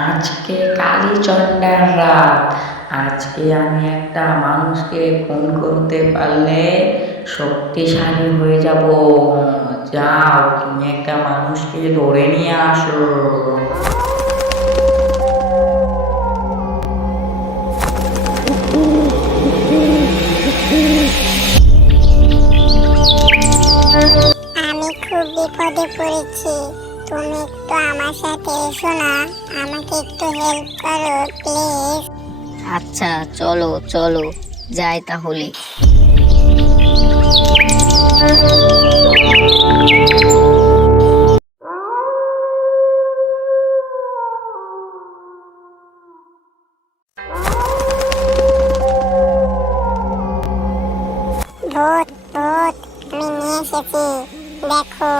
আজকে কালীচন্ডার রাত। আজকে আমি একটা মানুষকে খুন করতে পারলে শক্তিশালী হয়ে যাব। যাও, তুমি একটা মানুষকে ধরে নিয়ে আসো। আমি খুব বিপদে পড়েছি, তুমি একটু আমার সাথে এসো না, আমাকে একটু হেল্প করো প্লিজ। আচ্ছা, চলো চলো যাই তাহলে। ভূত ভূত, আমি নিয়ে এসেছি, দেখো।